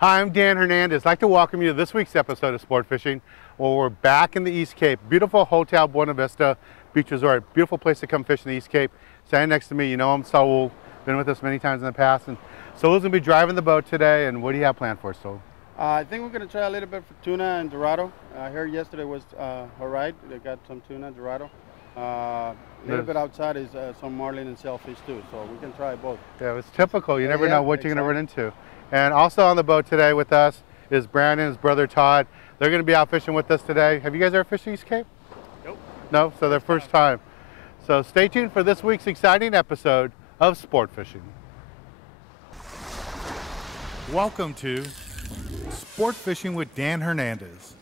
Hi, I'm Dan Hernandez. I'd like to welcome you to this week's episode of Sport Fishing. Well, we're back in the East Cape. Beautiful Hotel Buena Vista Beach Resort. Beautiful place to come fish in the East Cape. Standing next to me, you know him, Saul. Been with us many times in the past. And Saul's going to be driving the boat today. And what do you have planned for us, Saul? I think we're going to try a little bit for tuna and dorado. I heard yesterday was all right. They got some tuna and dorado. A little bit outside is some marlin and sailfish too, so we can try both. Yeah, it's typical. You never know what you're going to run into. And also on the boat today with us is Brandon, his brother Todd. They're going to be out fishing with us today. Have you guys ever fished East Cape? Nope. No? So their first time. So stay tuned for this week's exciting episode of Sport Fishing. Welcome to Sport Fishing with Dan Hernandez.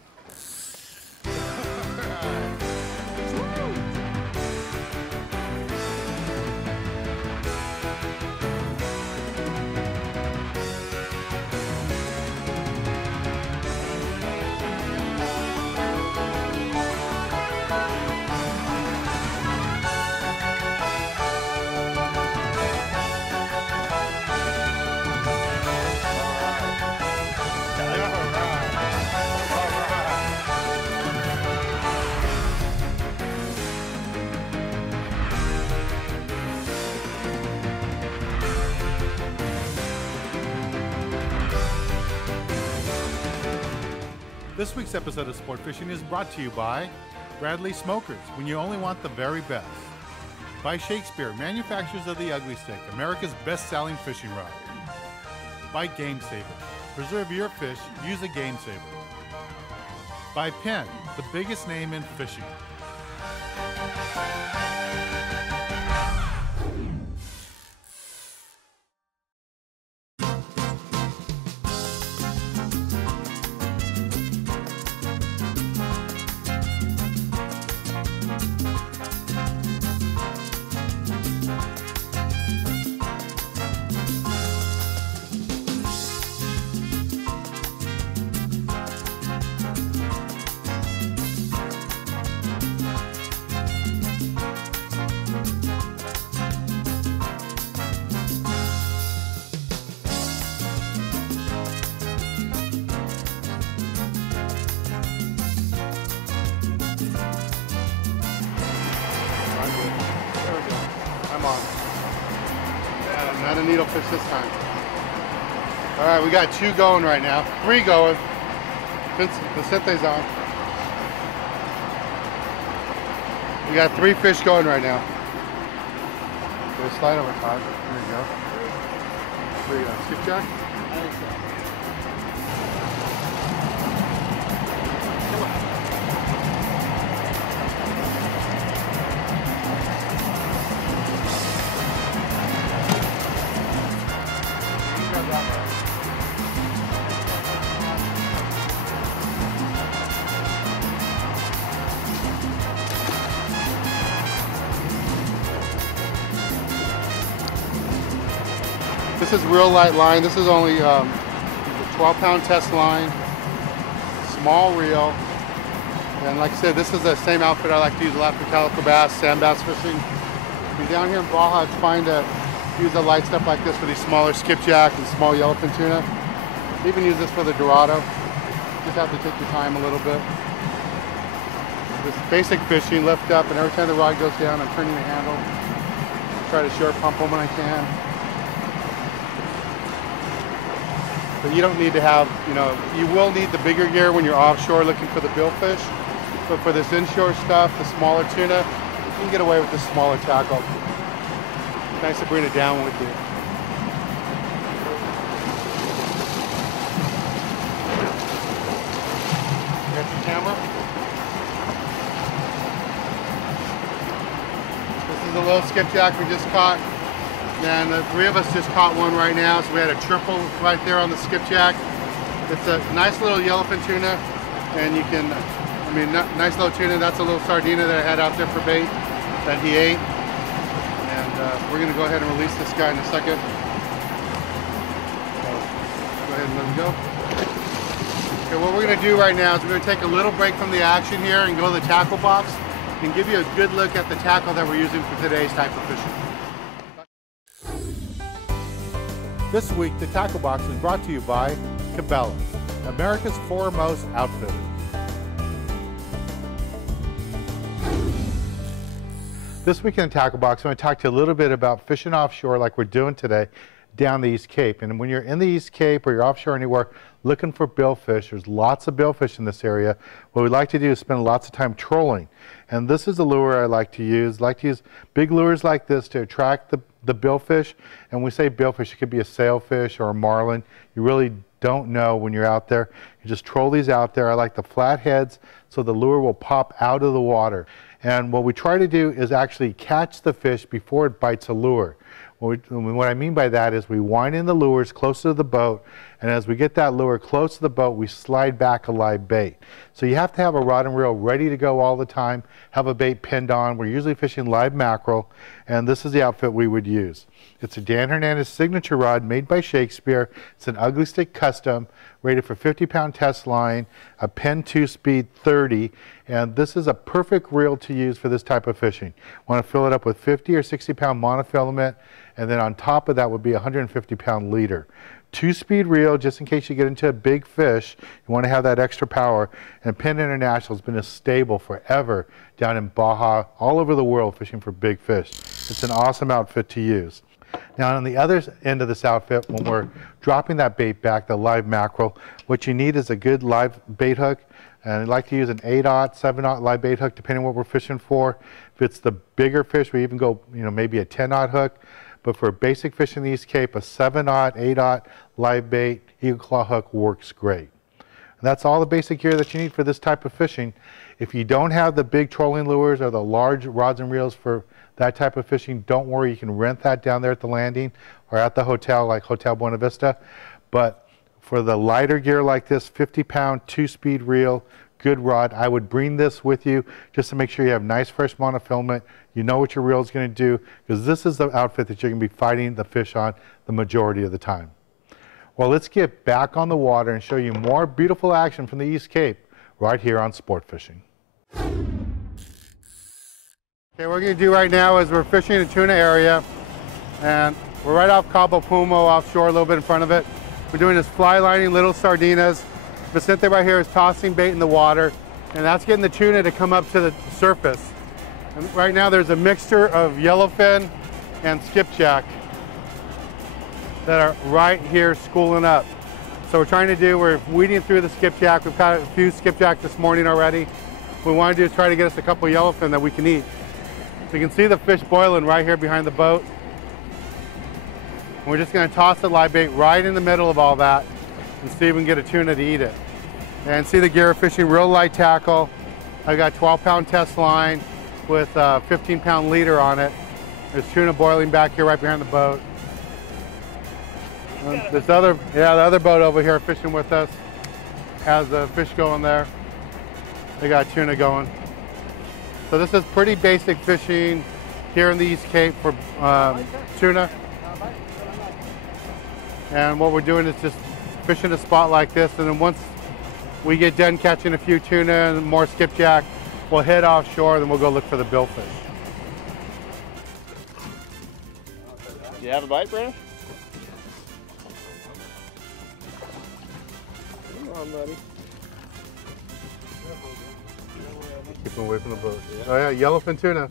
This week's episode of Sport Fishing is brought to you by Bradley Smokers, when you only want the very best. By Shakespeare, manufacturers of the Ugly Stick, America's best-selling fishing rod. By Game Saver, preserve your fish, use a Game Saver. By Penn, the biggest name in fishing. Yeah, not a needlefish this time. All right, we got two going right now. Three going. Vicente's on. We got three fish going right now. Okay, slide over, Todd. There you go. There you go. Skipjack? This is real light line. This is only a 12-pound test line, small reel. And like I said, this is the same outfit I like to use a lot for calico bass, sand bass fishing. And down here in Baja, it's fine to use a light stuff like this for these smaller skipjack and small yellowfin tuna. You can use this for the dorado. Just have to take your time a little bit. Just basic fishing, lift up, and every time the rod goes down, I'm turning the handle. Try to short pump them when I can. But you don't need to have, you will need the bigger gear when you're offshore looking for the billfish. But for this inshore stuff, the smaller tuna, you can get away with the smaller tackle. It's nice to bring it down with you. Got your camera? This is a little skipjack we just caught. And the three of us just caught one right now, so we had a triple right there on the skipjack. It's a nice little yellowfin tuna, and you can, nice little tuna. That's a little sardina that I had out there for bait that he ate. And we're going to go ahead and release this guy in a second. So, go ahead and let him go. Okay, what we're going to do right now is we're going to take a little break from the action here and go to the tackle box and give you a good look at the tackle that we're using for today's type of fishing. This week, the Tackle Box is brought to you by Cabela's, America's foremost outfitter. This week in the Tackle Box, I'm going to talk to you a little bit about fishing offshore like we're doing today down the East Cape. And when you're in the East Cape or you're offshore anywhere looking for billfish, there's lots of billfish in this area. What we like to do is spend lots of time trolling. And this is the lure I like to use. I like to use big lures like this to attract the billfish. And when we say billfish, it could be a sailfish or a marlin. You really don't know when you're out there. You just troll these out there. I like the flat heads so the lure will pop out of the water. And what we try to do is actually catch the fish before it bites a lure. What I mean by that is we wind in the lures close to the boat, and as we get that lure close to the boat, we slide back a live bait. So you have to have a rod and reel ready to go all the time, have a bait pinned on. We're usually fishing live mackerel, and this is the outfit we would use. It's a Dan Hernandez signature rod made by Shakespeare. It's an ugly stick custom, rated for 50-pound test line, a Penn 2-speed 30, and this is a perfect reel to use for this type of fishing. Want to fill it up with 50 or 60-pound monofilament, and then on top of that would be a 150-pound leader. 2-speed reel, just in case you get into a big fish, you want to have that extra power. And Penn International has been a staple forever down in Baja, all over the world, fishing for big fish. It's an awesome outfit to use. Now on the other end of this outfit, when we're dropping that bait back, the live mackerel, what you need is a good live bait hook. And I like to use an 8/0, 7/0 live bait hook, depending on what we're fishing for. If it's the bigger fish, we even go, maybe a 10/0 hook. But for basic fish in the East Cape, a 7/0, 8/0 live bait eagle claw hook works great. And that's all the basic gear that you need for this type of fishing. If you don't have the big trolling lures or the large rods and reels for that type of fishing, don't worry, you can rent that down there at the landing or at the hotel like Hotel Buena Vista. But for the lighter gear like this, 50-pound 2-speed reel, good rod, I would bring this with you just to make sure you have nice fresh monofilament. You know what your reel is going to do, because this is the outfit that you're going to be fighting the fish on the majority of the time. Well, let's get back on the water and show you more beautiful action from the East Cape right here on Sport Fishing. Okay, what we're going to do right now is we're fishing a tuna area, and we're right off Cabo Pumo offshore, a little bit in front of it. We're doing this fly lining little sardinas. Vicente right here is tossing bait in the water, and that's getting the tuna to come up to the surface. And right now there's a mixture of yellowfin and skipjack that are right here schooling up. So we're weeding through the skipjack. We've caught a few skipjack this morning already. What we want to do is try to get us a couple yellowfin that we can eat. So you can see the fish boiling right here behind the boat. And we're just going to toss the live bait right in the middle of all that and see if we can get a tuna to eat it. And see the gear fishing, real light tackle. I got 12-pound test line with a 15-pound leader on it. There's tuna boiling back here right behind the boat. The other boat over here fishing with us has the fish going there. They got tuna going. So this is pretty basic fishing here in the East Cape for tuna. And what we're doing is just fishing a spot like this, and then once we get done catching a few tuna and more skipjack, we'll head offshore, then we'll go look for the billfish. Do you have a bite, Brad? Come on, buddy. Keep them away from the boat. Yeah. Oh yeah, yellowfin tuna.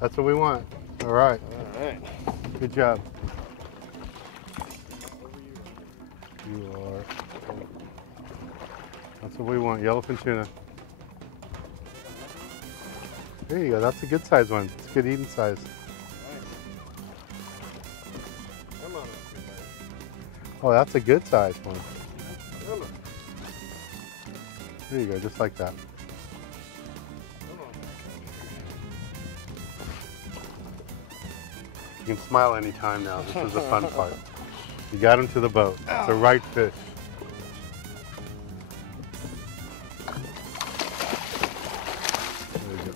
That's what we want. All right. All right. Good job. You are. That's what we want, yellowfin tuna. There you go, that's a good size one. It's a good eating size. Come on. Oh, that's a good size one. Come on. There you go, just like that. Come on. You can smile anytime now. This is the fun part. You got him to the boat. It's the right fish. There you go.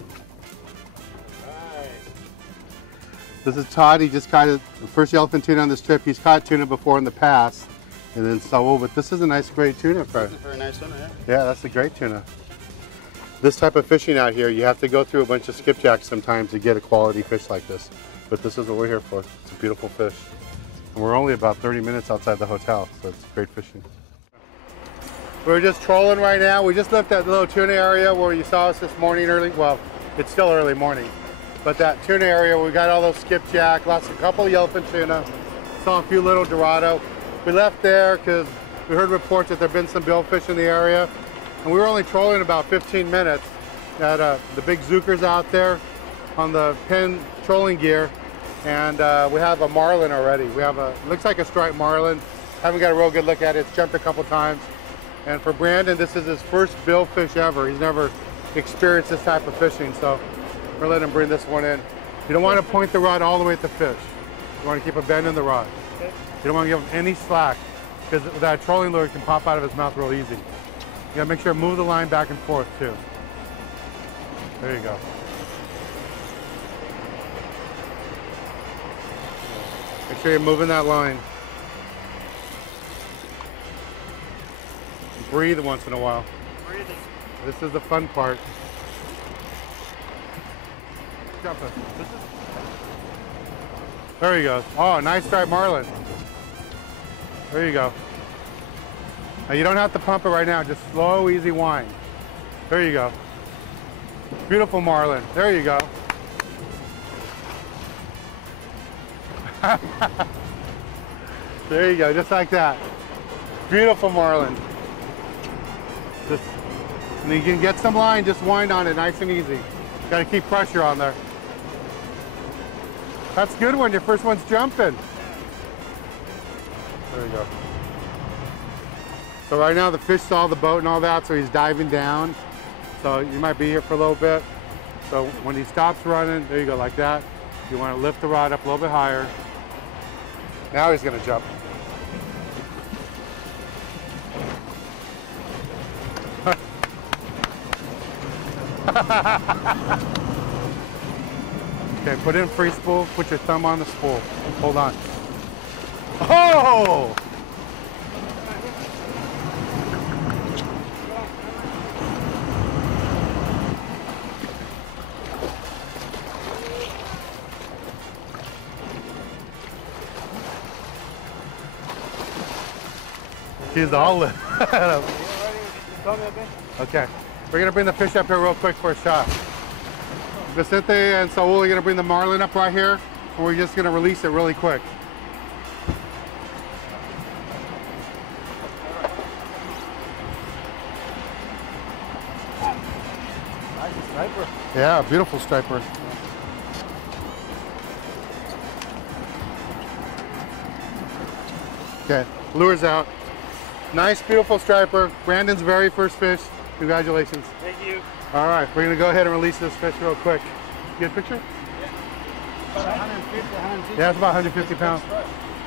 This is Todd. He just caught the first yellowfin tuna on this trip. He's caught tuna before in the past, and then so, but this is a nice, great tuna. This is a very nice tuna, yeah. Yeah, that's a great tuna. This type of fishing out here, you have to go through a bunch of skipjacks sometimes to get a quality fish like this. But this is what we're here for. It's a beautiful fish. And we're only about 30 minutes outside the hotel, so it's great fishing. We're just trolling right now. We just left that little tuna area where you saw us this morning early. Well, it's still early morning, but that tuna area, we got all those skipjack, a couple of yellowfin tuna, saw a few little dorado. We left there because we heard reports that there have been some billfish in the area, and we were only trolling about 15 minutes. Got the big zookers out there on the pin trolling gear, and we have a marlin already. We have looks like a striped marlin. Haven't got a real good look at it. It's jumped a couple times. And for Brandon, this is his first billfish ever. He's never experienced this type of fishing, so we're letting him bring this one in. You don't want to point the rod all the way at the fish. You want to keep a bend in the rod. Okay. You don't want to give him any slack, because that trolling lure can pop out of his mouth real easy. You gotta make sure to move the line back and forth too. There you go. Make sure you're moving that line. Breathe once in a while. Breathing. This is the fun part. Jumping. There you go. Oh, nice striped marlin. There you go. Now you don't have to pump it right now. Just slow, easy wind. There you go. Beautiful marlin. There you go. There you go, just like that. Beautiful marlin. Just, and you can get some line, just wind on it nice and easy. Got to keep pressure on there. That's a good one. Your first one's jumping. There you go. So right now the fish saw the boat and all that, so he's diving down. So you might be here for a little bit. So when he stops running, there you go, like that. You want to lift the rod up a little bit higher. Now he's going to jump. Okay, put in free spool, put your thumb on the spool. Hold on. Oh! He's all lit. Okay, we're gonna bring the fish up here real quick for a shot. Vicente and Saul are gonna bring the marlin up right here, and we're just gonna release it really quick. Nice striper. Yeah, beautiful striper. Okay, lure's out. Nice, beautiful striper. Brandon's very first fish. Congratulations. Thank you. All right, we're gonna go ahead and release this fish real quick. Get a picture? Yeah. About 150, 160. Yeah, it's about 150 pounds.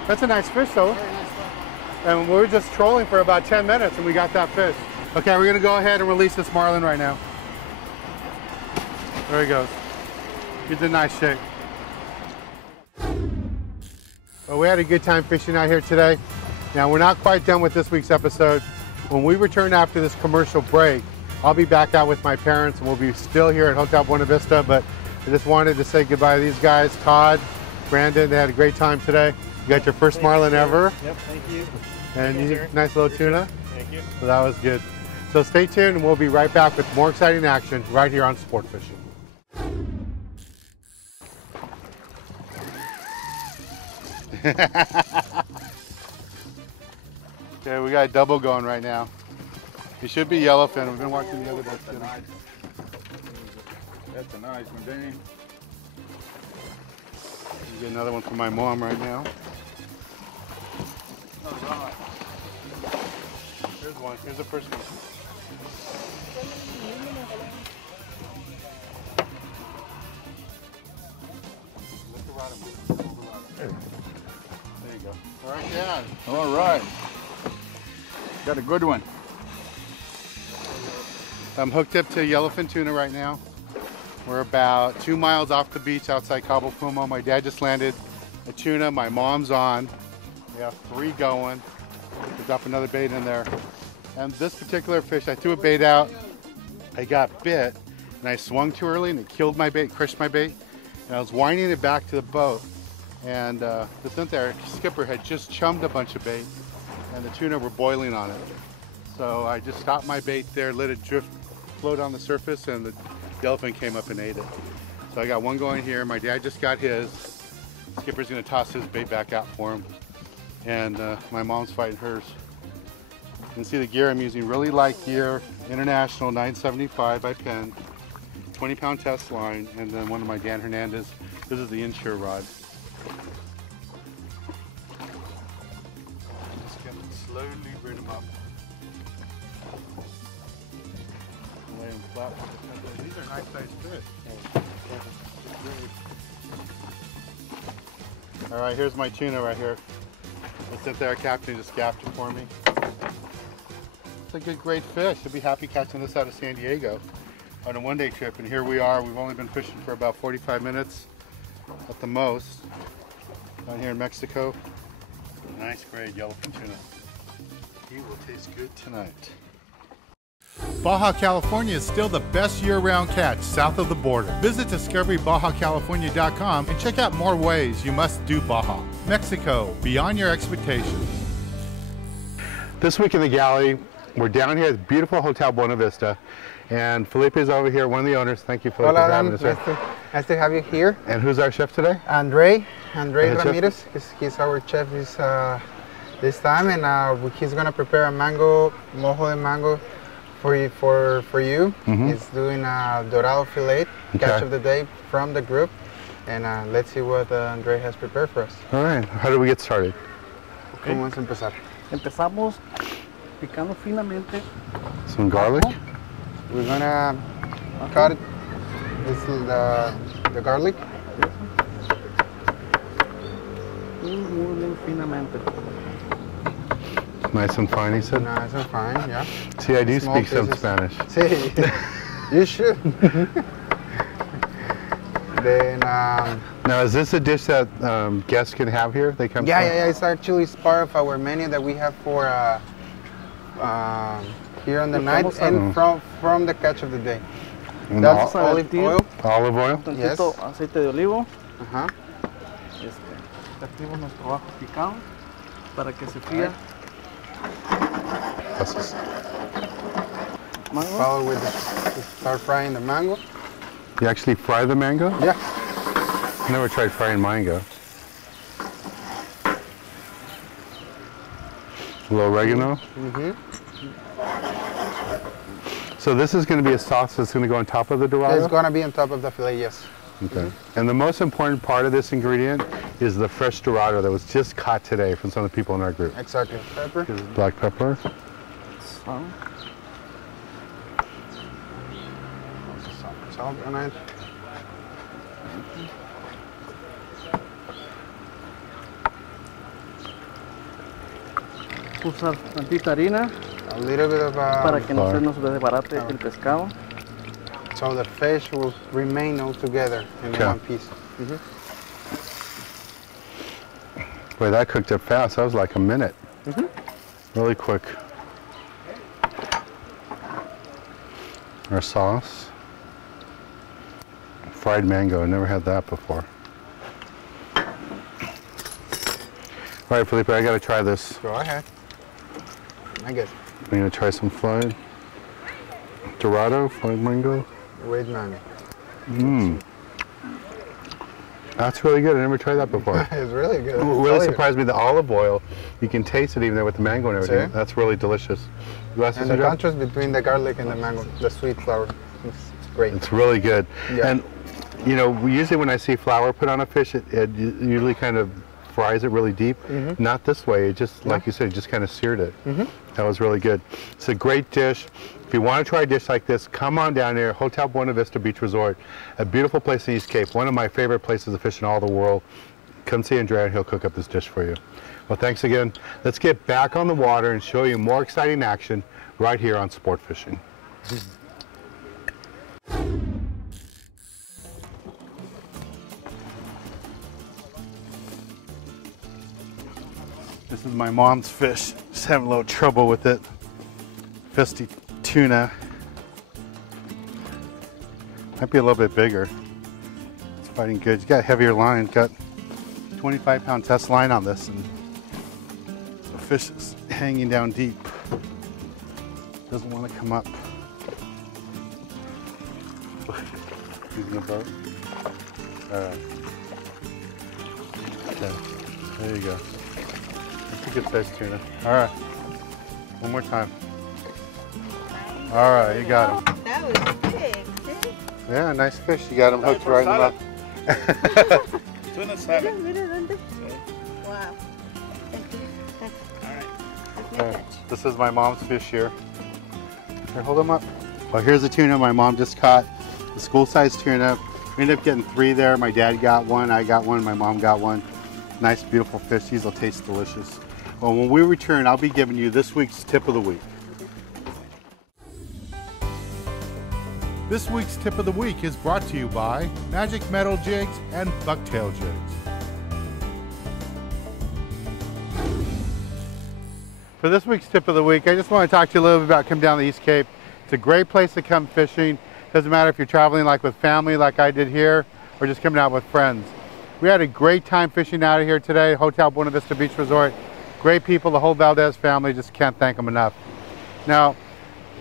That's a nice fish though. Very nice fish. And we were just trolling for about 10 minutes and we got that fish. Okay, we're gonna go ahead and release this marlin right now. There he goes. He's in nice shape. Well, we had a good time fishing out here today. Now, we're not quite done with this week's episode. When we return after this commercial break, I'll be back out with my parents and we'll be still here at Hotel Buena Vista, but I just wanted to say goodbye to these guys. Todd, Brandon, they had a great time today. You got your first marlin ever. Yep, thank you. And you, nice little tuna. Thank you. So that was good. So stay tuned and we'll be right back with more exciting action right here on Sport Fishing. Okay, we got a double going right now. He should be yellowfin. We've been watching the other boats. That's a nice one, Danny. Get another one from my mom right now. All right. Here's one. Here's the first one. Lift the rod and move. Hold the rod up. There you go. All right, Dan. All right. Got a good one. I'm hooked up to yellowfin tuna right now. We're about 2 miles off the beach outside Cabo Puma. My dad just landed a tuna. My mom's on. We have 3 going. We drop another bait in there. And this particular fish, I threw a bait out. I got bit and I swung too early and it killed my bait, crushed my bait. And I was winding it back to the boat. And the synthetic skipper had just chummed a bunch of bait, and the tuna were boiling on it. So I just stopped my bait there, let it float on the surface, and the elephant came up and ate it. So I got one going here. My dad just got his. Skipper's gonna toss his bait back out for him. And my mom's fighting hers. You can see the gear I'm using, really light gear, International 975 by Penn, 20-pound test line, and then one of my Dan Hernandez. This is the inshore rod. Just gonna slowly bring them up. Lay them flat. These are nice sized fish. All right, here's my tuna right here. The synthetic captain just gapped it for me. It's a good, great fish. I'll be happy catching this out of San Diego on a one-day trip. And here we are. We've only been fishing for about 45 minutes at the most down here in Mexico. Nice, great yellowfin tuna. He will taste good tonight. Baja California is still the best year-round catch south of the border. Visit discoverybajacalifornia.com and check out more ways you must do Baja. Mexico, beyond your expectations. This week in the galley, we're down here at beautiful Hotel Buena Vista, and Felipe is over here, one of the owners. Thank you, Felipe, for having us here. Nice to have you here. And who's our chef today? Andre Ramirez. He's our chef this time, and he's gonna prepare a mango mojo de mango for you. Mm-hmm. He's doing a dorado fillet, catch of the day from the group, and let's see what Andre has prepared for us. All right, how do we get started? Okay. ¿Cómo vamos a empezar? Empezamos picando finamente. Some garlic. We're gonna cut the garlic. Muy finamente. Nice and fine, he said? Nice and fine, yeah. See, I do Small speak some pieces. Spanish. See, you should. Then, now, is this a dish that guests can have here? They come. yeah. It's actually part of our menu that we have for here on the night and from the catch of the day. And That's olive oil. Olive oil. Yes. Aceite de olivo. Uh-huh. Activamos nuestro ajo picado para que se fría. Follow with start frying the mango. You actually fry the mango? Yeah. I never tried frying mango. A little oregano. Mm-hmm. So this is going to be a sauce that's going to go on top of the dorado? It's going to be on top of the fillet, yes. Okay. Mm-hmm. And the most important part of this ingredient is the fresh dorado that was just caught today from some of the people in our group. Exactly. Pepper. Black pepper. Salt on it. Usar tantita harina A little bit of para que no se nos desbarate el pescado. so the fish will remain all together in one piece. Mm-hmm. Boy, that cooked up fast. That was like a minute. Mm-hmm. Really quick. Our sauce. Fried mango. I never had that before. All right, Felipe, I got to try this. Go ahead. I guess. I'm going to try some fried dorado, fried mango. With mango. Mmm. That's really good. I never tried that before. It's really good. It really surprised me, the olive oil. You can taste it even there with the mango and everything. See? That's really delicious. And the contrast between the garlic and the mango, the sweet flour, it's great. It's really good. Yeah. And, you know, usually when I see flour put on a fish, it usually kind of fries it really deep. Mm-hmm. Not this way. It just, like you said, it just kind of seared it. Mm-hmm. That was really good. It's a great dish. If you want to try a dish like this, come on down here, Hotel Buena Vista Beach Resort, a beautiful place in East Cape, one of my favorite places to fish in all the world. Come see Andrea and he'll cook up this dish for you. Well, thanks again. Let's get back on the water and show you more exciting action right here on Sport Fishing. This is my mom's fish. Just having a little trouble with it. Fisty tuna. Might be a little bit bigger. It's fighting good. It's got heavier line. Got 25-pound test line on this, and the fish is hanging down deep. Doesn't want to come up. Using the boat. All right. Okay. There you go. That's a good size tuna. All right. One more time. All right, you got him. That was big. See? Yeah, nice fish. You got him hooked right in the mouth. Tuna salad. Mira, ¿dónde? Wow. Thank you. All right. That's my touch. This is my mom's fish here. Here, hold them up. Well, here's a tuna my mom just caught. The school-sized tuna. We ended up getting 3 there. My dad got one, I got one, my mom got one. Nice, beautiful fish. These will taste delicious. Well, when we return, I'll be giving you this week's tip of the week. This week's tip of the week is brought to you by Magic Metal Jigs and Bucktail Jigs. For this week's tip of the week, I just want to talk to you a little bit about coming down the East Cape. It's a great place to come fishing. Doesn't matter if you're traveling like with family like I did here, or just coming out with friends. We had a great time fishing out of here today, Hotel Buena Vista Beach Resort. Great people, the whole Valdez family, just can't thank them enough. Now,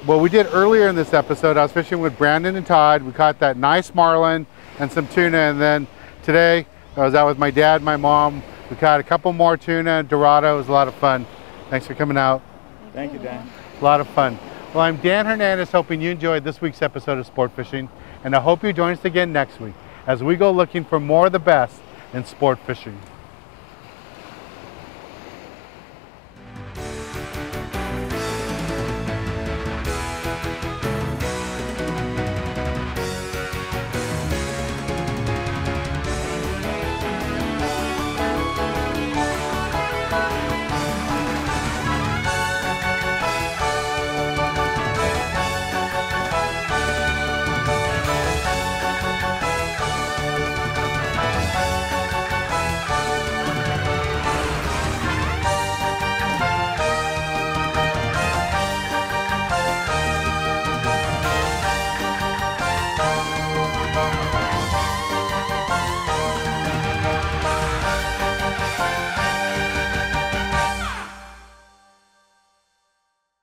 what we did earlier in this episode, I was fishing with Brandon and Todd. We caught that nice marlin and some tuna, and then today I was out with my dad and my mom. We caught a couple more tuna and Dorado. It was a lot of fun. Thanks for coming out. Thank you, Dan. A lot of fun. Well, I'm Dan Hernandez, hoping you enjoyed this week's episode of Sport Fishing, and I hope you join us again next week as we go looking for more of the best in sport fishing.